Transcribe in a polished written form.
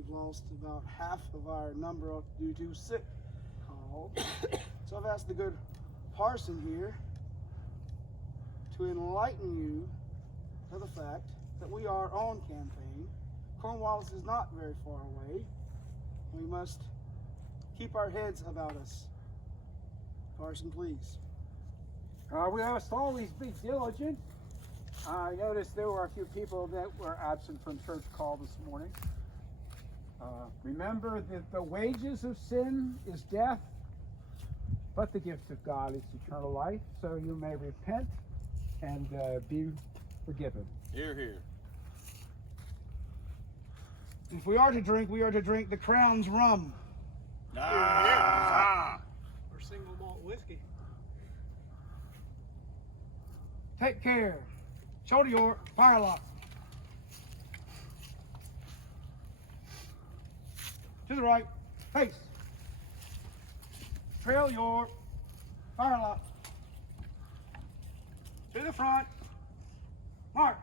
we've lost about half of our number due to sick call. So I've asked the good parson here to enlighten you to the fact that we are on campaign. Cornwallis is not very far away. We must keep our heads about us. Parson, please. We must always be diligent. I noticed there were a few people that were absent from church call this morning. Remember that the wages of sin is death, but the gift of God is eternal life, so you may repent and be forgiven. Hear, hear. If we are to drink the Crown's rum. Ah! Or single malt whiskey. Take care. Shoulder your firelock. To the right. Face. Trail your firelock. To the front. March.